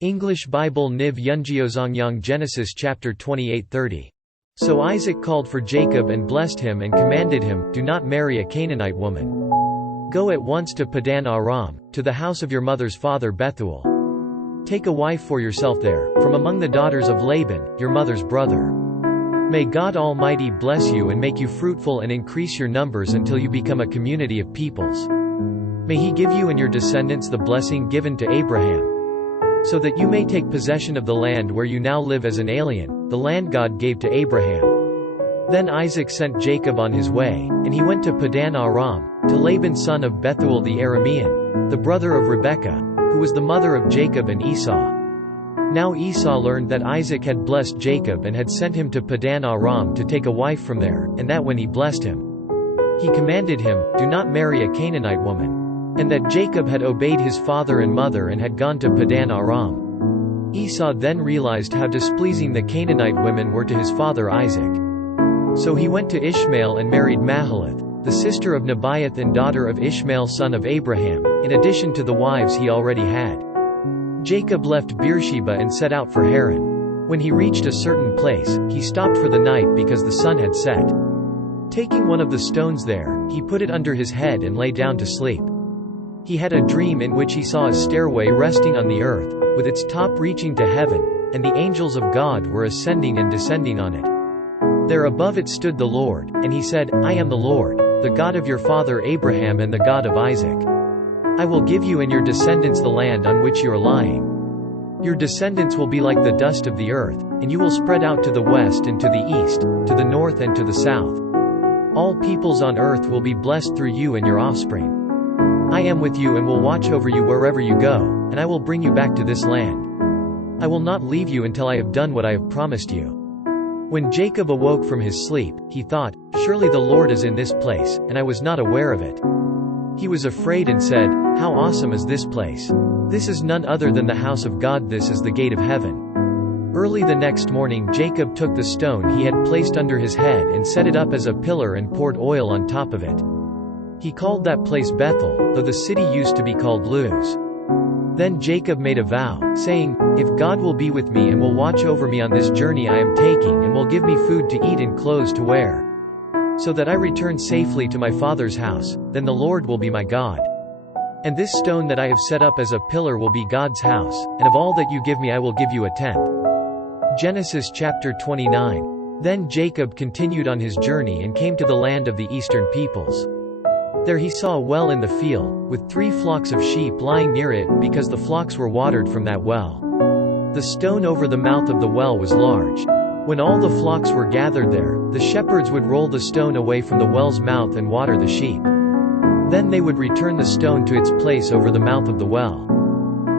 English Bible Niv Yunjiozongyang Genesis chapter 28:30. So Isaac called for Jacob and blessed him and commanded him, "Do not marry a Canaanite woman. Go at once to Padan Aram, to the house of your mother's father Bethuel. Take a wife for yourself there, from among the daughters of Laban, your mother's brother. May God Almighty bless you and make you fruitful and increase your numbers until you become a community of peoples. May He give you and your descendants the blessing given to Abraham, so that you may take possession of the land where you now live as an alien, the land God gave to Abraham." Then Isaac sent Jacob on his way, and he went to Padan Aram, to Laban son of Bethuel the Aramean, the brother of Rebekah, who was the mother of Jacob and Esau. Now Esau learned that Isaac had blessed Jacob and had sent him to Padan Aram to take a wife from there, and that when he blessed him, he commanded him, "Do not marry a Canaanite woman," and that Jacob had obeyed his father and mother and had gone to Padan Aram. Esau then realized how displeasing the Canaanite women were to his father Isaac. So he went to Ishmael and married Mahalath, the sister of Nebaioth and daughter of Ishmael son of Abraham, in addition to the wives he already had. Jacob left Beersheba and set out for Haran. When he reached a certain place, he stopped for the night because the sun had set. Taking one of the stones there, he put it under his head and lay down to sleep. He had a dream in which he saw a stairway resting on the earth, with its top reaching to heaven, and the angels of God were ascending and descending on it. There above it stood the Lord, and he said, "I am the Lord, the God of your father Abraham and the God of Isaac. I will give you and your descendants the land on which you are lying. Your descendants will be like the dust of the earth, and you will spread out to the west and to the east, to the north and to the south. All peoples on earth will be blessed through you and your offspring. I am with you and will watch over you wherever you go, and I will bring you back to this land. I will not leave you until I have done what I have promised you." When Jacob awoke from his sleep, he thought, "Surely the Lord is in this place, and I was not aware of it." He was afraid and said, "How awesome is this place! This is none other than the house of God, this is the gate of heaven." Early the next morning Jacob took the stone he had placed under his head and set it up as a pillar and poured oil on top of it. He called that place Bethel, though the city used to be called Luz. Then Jacob made a vow, saying, "If God will be with me and will watch over me on this journey I am taking and will give me food to eat and clothes to wear, so that I return safely to my father's house, then the Lord will be my God. And this stone that I have set up as a pillar will be God's house, and of all that you give me I will give you a tenth." Genesis chapter 29. Then Jacob continued on his journey and came to the land of the eastern peoples. There he saw a well in the field, with 3 flocks of sheep lying near it, because the flocks were watered from that well. The stone over the mouth of the well was large. When all the flocks were gathered there, the shepherds would roll the stone away from the well's mouth and water the sheep. Then they would return the stone to its place over the mouth of the well.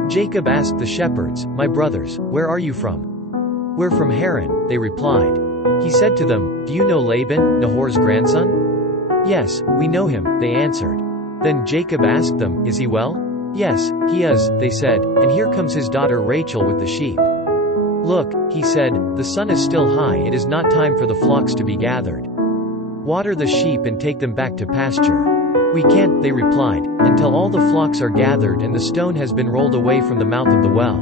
Jacob asked the shepherds, "My brothers, where are you from?" "We're from Haran," they replied. He said to them, "Do you know Laban, Nahor's grandson?" "Yes, we know him," they answered. Then Jacob asked them, "Is he well?" "Yes, he is," they said, "and here comes his daughter Rachel with the sheep." "Look," he said, "the sun is still high, it is not time for the flocks to be gathered. Water the sheep and take them back to pasture." "We can't," they replied, "until all the flocks are gathered and the stone has been rolled away from the mouth of the well.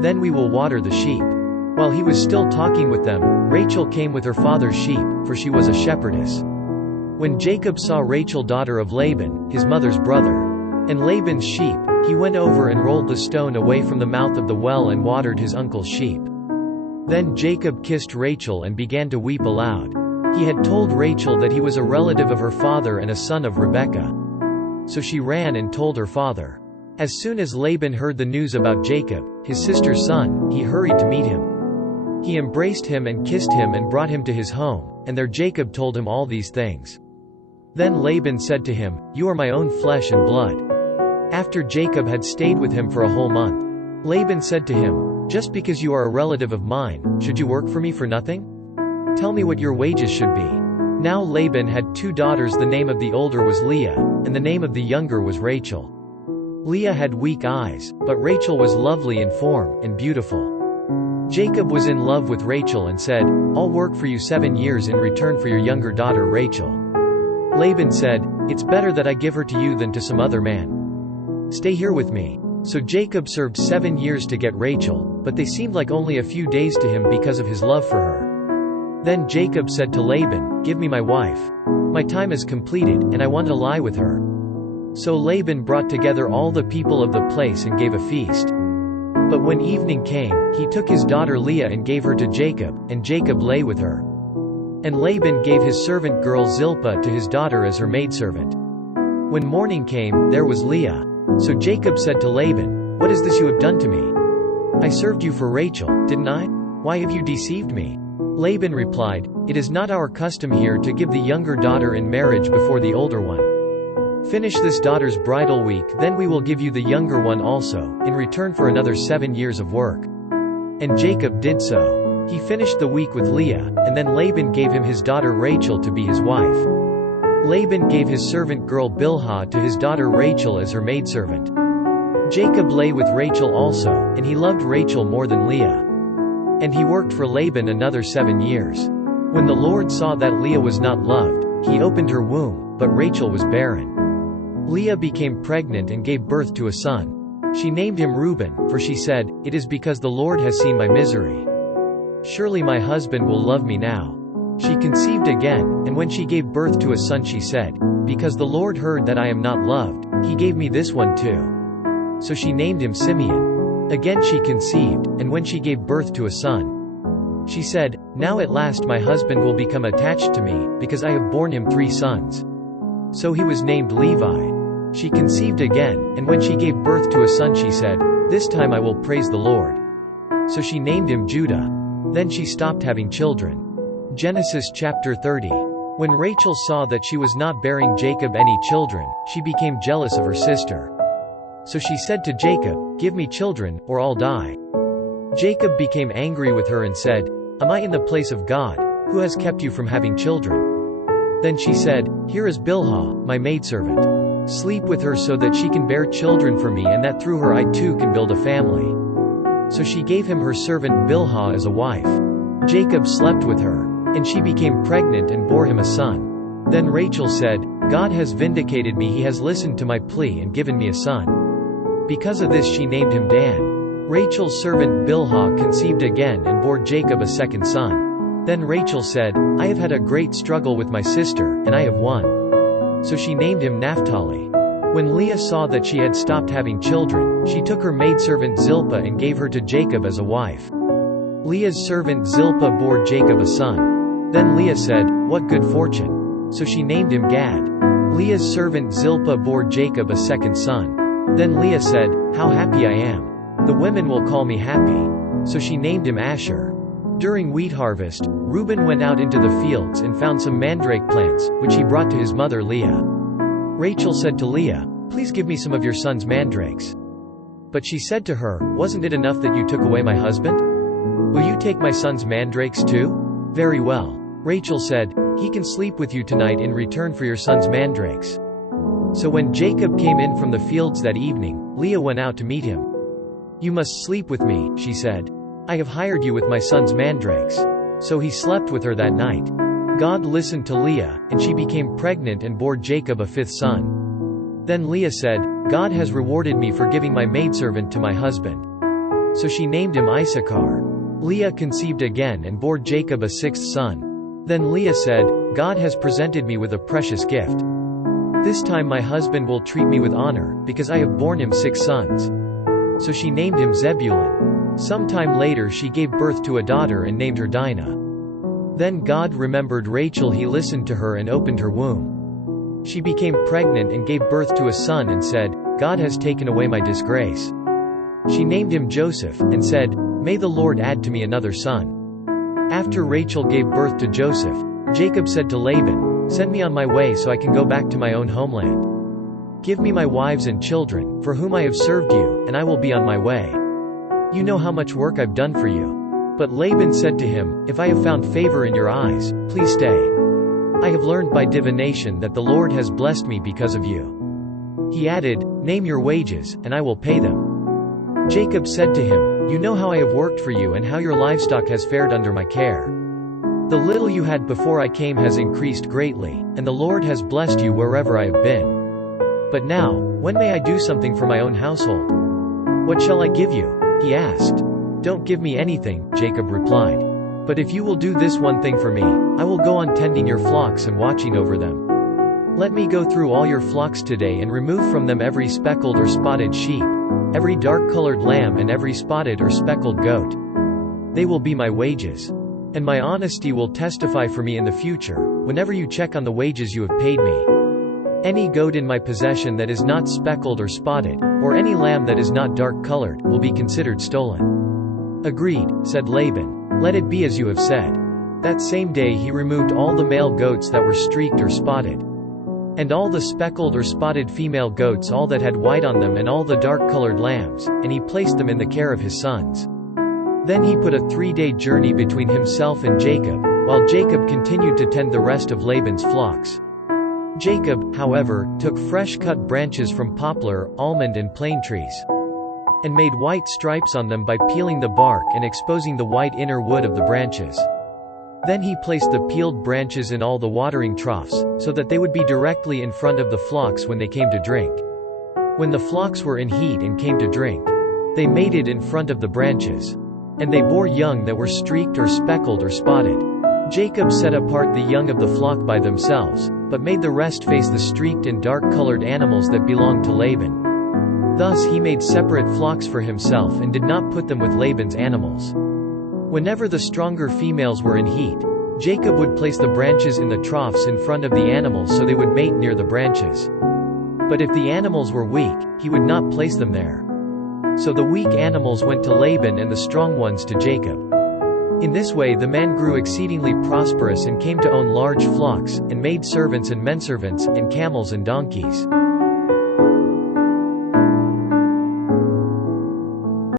Then we will water the sheep." While he was still talking with them, Rachel came with her father's sheep, for she was a shepherdess. When Jacob saw Rachel daughter of Laban, his mother's brother, and Laban's sheep, he went over and rolled the stone away from the mouth of the well and watered his uncle's sheep. Then Jacob kissed Rachel and began to weep aloud. He had told Rachel that he was a relative of her father and a son of Rebekah. So she ran and told her father. As soon as Laban heard the news about Jacob, his sister's son, he hurried to meet him. He embraced him and kissed him and brought him to his home, and there Jacob told him all these things. Then Laban said to him, "You are my own flesh and blood." After Jacob had stayed with him for a whole month, Laban said to him, "Just because you are a relative of mine, should you work for me for nothing? Tell me what your wages should be." Now Laban had 2 daughters, the name of the older was Leah, and the name of the younger was Rachel. Leah had weak eyes, but Rachel was lovely in form, and beautiful. Jacob was in love with Rachel and said, "I'll work for you 7 years in return for your younger daughter Rachel." Laban said, "It's better that I give her to you than to some other man. Stay here with me." So Jacob served 7 years to get Rachel, but they seemed like only a few days to him because of his love for her. Then Jacob said to Laban, "Give me my wife. My time is completed, and I want to lie with her." So Laban brought together all the people of the place and gave a feast. But when evening came, he took his daughter Leah and gave her to Jacob, and Jacob lay with her. And Laban gave his servant girl Zilpah to his daughter as her maidservant. When morning came, there was Leah. So Jacob said to Laban, "What is this you have done to me? I served you for Rachel, didn't I? Why have you deceived me?" Laban replied, "It is not our custom here to give the younger daughter in marriage before the older one. Finish this daughter's bridal week, then we will give you the younger one also, in return for another 7 years of work." And Jacob did so. He finished the week with Leah, and then Laban gave him his daughter Rachel to be his wife. Laban gave his servant girl Bilhah to his daughter Rachel as her maidservant. Jacob lay with Rachel also, and he loved Rachel more than Leah. And he worked for Laban another 7 years. When the Lord saw that Leah was not loved, he opened her womb, but Rachel was barren. Leah became pregnant and gave birth to a son. She named him Reuben, for she said, "It is because the Lord has seen my misery. Surely my husband will love me now." She conceived again, and when she gave birth to a son she said, "Because the Lord heard that I am not loved, he gave me this one too." So she named him Simeon. Again she conceived, and when she gave birth to a son, she said, "Now at last my husband will become attached to me, because I have borne him 3 sons." So he was named Levi. She conceived again, and when she gave birth to a son she said, "This time I will praise the Lord." So she named him Judah. Then she stopped having children. Genesis chapter 30. When Rachel saw that she was not bearing Jacob any children, she became jealous of her sister. So she said to Jacob, "Give me children, or I'll die." Jacob became angry with her and said, "Am I in the place of God, who has kept you from having children?" Then she said, "Here is Bilhah, my maidservant. Sleep with her so that she can bear children for me and that through her I too can build a family." So she gave him her servant Bilhah as a wife. Jacob slept with her, and she became pregnant and bore him a son. Then Rachel said, "God has vindicated me, he has listened to my plea and given me a son." Because of this she named him Dan. Rachel's servant Bilhah conceived again and bore Jacob a second son. Then Rachel said, "I have had a great struggle with my sister, and I have won." So she named him Naphtali. When Leah saw that she had stopped having children, she took her maidservant Zilpah and gave her to Jacob as a wife. Leah's servant Zilpah bore Jacob a son. Then Leah said, "What good fortune." So she named him Gad. Leah's servant Zilpah bore Jacob a second son. Then Leah said, "How happy I am. The women will call me happy." So she named him Asher. During wheat harvest, Reuben went out into the fields and found some mandrake plants, which he brought to his mother Leah. Rachel said to Leah, "Please give me some of your son's mandrakes." But she said to her, "Wasn't it enough that you took away my husband? Will you take my son's mandrakes too?" "Very well." Rachel said, "He can sleep with you tonight in return for your son's mandrakes." So when Jacob came in from the fields that evening, Leah went out to meet him. "You must sleep with me," she said. "I have hired you with my son's mandrakes." So he slept with her that night. God listened to Leah, and she became pregnant and bore Jacob a 5th son. Then Leah said, "God has rewarded me for giving my maidservant to my husband." So she named him Issachar. Leah conceived again and bore Jacob a 6th son. Then Leah said, "God has presented me with a precious gift. This time my husband will treat me with honor, because I have borne him 6 sons." So she named him Zebulun. Sometime later she gave birth to a daughter and named her Dinah. Then God remembered Rachel, he listened to her and opened her womb. She became pregnant and gave birth to a son and said, "God has taken away my disgrace." She named him Joseph, and said, "May the Lord add to me another son." After Rachel gave birth to Joseph, Jacob said to Laban, "Send me on my way so I can go back to my own homeland. Give me my wives and children, for whom I have served you, and I will be on my way. You know how much work I've done for you." But Laban said to him, "If I have found favor in your eyes, please stay. I have learned by divination that the Lord has blessed me because of you." He added, "Name your wages, and I will pay them." Jacob said to him, "You know how I have worked for you and how your livestock has fared under my care. The little you had before I came has increased greatly, and the Lord has blessed you wherever I have been. But now, when may I do something for my own household?" "What shall I give you?" he asked. "Don't give me anything," Jacob replied. "But if you will do this one thing for me, I will go on tending your flocks and watching over them. Let me go through all your flocks today and remove from them every speckled or spotted sheep, every dark-colored lamb and every spotted or speckled goat. They will be my wages. And my honesty will testify for me in the future, whenever you check on the wages you have paid me. Any goat in my possession that is not speckled or spotted, or any lamb that is not dark-colored, will be considered stolen." "Agreed," said Laban. "Let it be as you have said." That same day he removed all the male goats that were streaked or spotted, and all the speckled or spotted female goats, all that had white on them, and all the dark-colored lambs, and he placed them in the care of his sons. Then he put a 3-day journey between himself and Jacob, while Jacob continued to tend the rest of Laban's flocks. Jacob, however, took fresh-cut branches from poplar, almond and plane trees, and made white stripes on them by peeling the bark and exposing the white inner wood of the branches. Then he placed the peeled branches in all the watering troughs, so that they would be directly in front of the flocks when they came to drink. When the flocks were in heat and came to drink, they mated in front of the branches. And they bore young that were streaked or speckled or spotted. Jacob set apart the young of the flock by themselves, but made the rest face the streaked and dark-colored animals that belonged to Laban. Thus he made separate flocks for himself and did not put them with Laban's animals. Whenever the stronger females were in heat, Jacob would place the branches in the troughs in front of the animals so they would mate near the branches. But if the animals were weak, he would not place them there. So the weak animals went to Laban and the strong ones to Jacob. In this way the man grew exceedingly prosperous and came to own large flocks, and maid servants and menservants, and camels and donkeys.